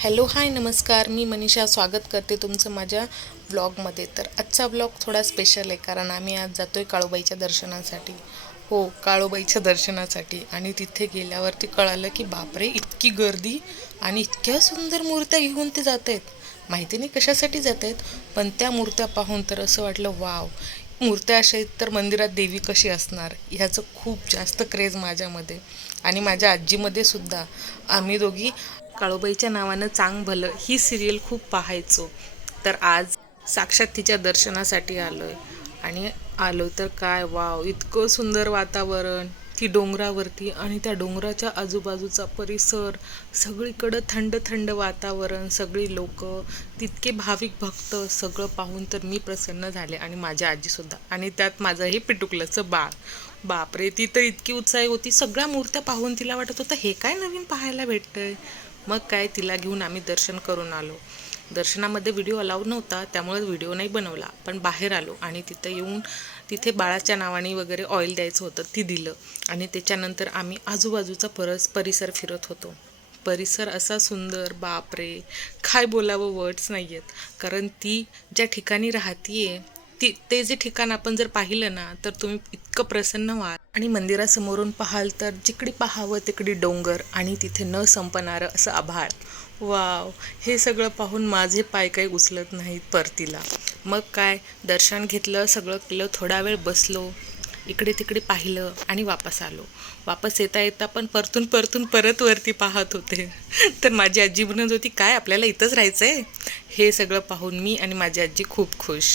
Hello hi नमस्कार. मी मनीषा स्वागत करते तुमचं माझ्या ब्लॉगमध्ये. तर आजचा ब्लॉग थोडा स्पेशल आहे कारण आम्ही आज जातो आहे काळूबाईच्या दर्शनासाठी. हो काळूबाईच्या दर्शनासाठी. आणि तिथे गेल्यावरती कळालं की बापरे इतकी गर्दी आणि इतक्या सुंदर मूर्त्या घेऊन ते जात आहेत माहिती नाही कशासाठी जात आहेत पण त्या मूर्त्या पाहून तर असं वाटलं वाव मूर्त्या अशा आहेत तर मंदिरात देवी कशी असणार? ह्याचं खूप जास्त क्रेज माझ्यामध्ये. आणि माझ्या आजीमध्ये सुद्धा. आम्ही दोघी काळोबाईच्या नावानं चांग भलं ही सिरियल खूप पाहायचो. तर आज साक्षात तिच्या दर्शनासाठी आलोय. आणि आलो तर काय? वाव इतकं सुंदर वातावरण. ती डोंगरावरती आणि त्या डोंगराच्या आजूबाजूचा परिसर सगळीकडं थंड थंड वातावरण सगळी लोक तितके भाविक भक्त सगळं पाहून तर मी प्रसन्न झाले आणि माझ्या आजीसुद्धा. आणि त्यात माझं हे पिटुकल्याचं बाळ. बापरे ती तर इतकी उत्साही होती. सगळ्या मूर्त्या पाहून तिला वाटत होतं हे काय नवीन पाहायला भेटतंय? मग काय तिला घेऊन आम्ही दर्शन करून आलो. दर्शनामध्ये व्हिडिओ अलाउड नव्हता त्यामुळे व्हिडिओ नाही बनवला. पण बाहेर आलो आणि तिथं येऊन तिथे बाळाच्या नावाने वगैरे ऑइल द्यायचं होतं ती दिलं. आणि त्याच्यानंतर आम्ही आजूबाजूचा परस परिसर फिरत होतो. परिसर असा सुंदर बापरे! काय बोलावं वर्ड्स नाही आहेत कारण ती ज्या ठिकाणी राहतीये ती ते जे ठिकाण आपण जर पाहिलं ना तर तुम्ही इतकं प्रसन्न व्हाल आणि मंदिरासमोरून पाहाल तर जिकडे पाहावं तिकडे डोंगर आणि तिथे न संपणारं असं आभाळ. वाव हे सगळं पाहून माझे पाय काही उचलत नाहीत परतीला. मग काय दर्शन घेतलं सगळं केलं थोडा वेळ बसलो इकडे तिकडे पाहिलं आणि वापस आलो. वापस येता येता पण परतून परतून परत वरती पाहत होते. तर माझी आजी म्हणत होती काय आपल्याला इथंच राहायचं आहे हे सगळं पाहून मी आणि माझी आजी खूप खुश.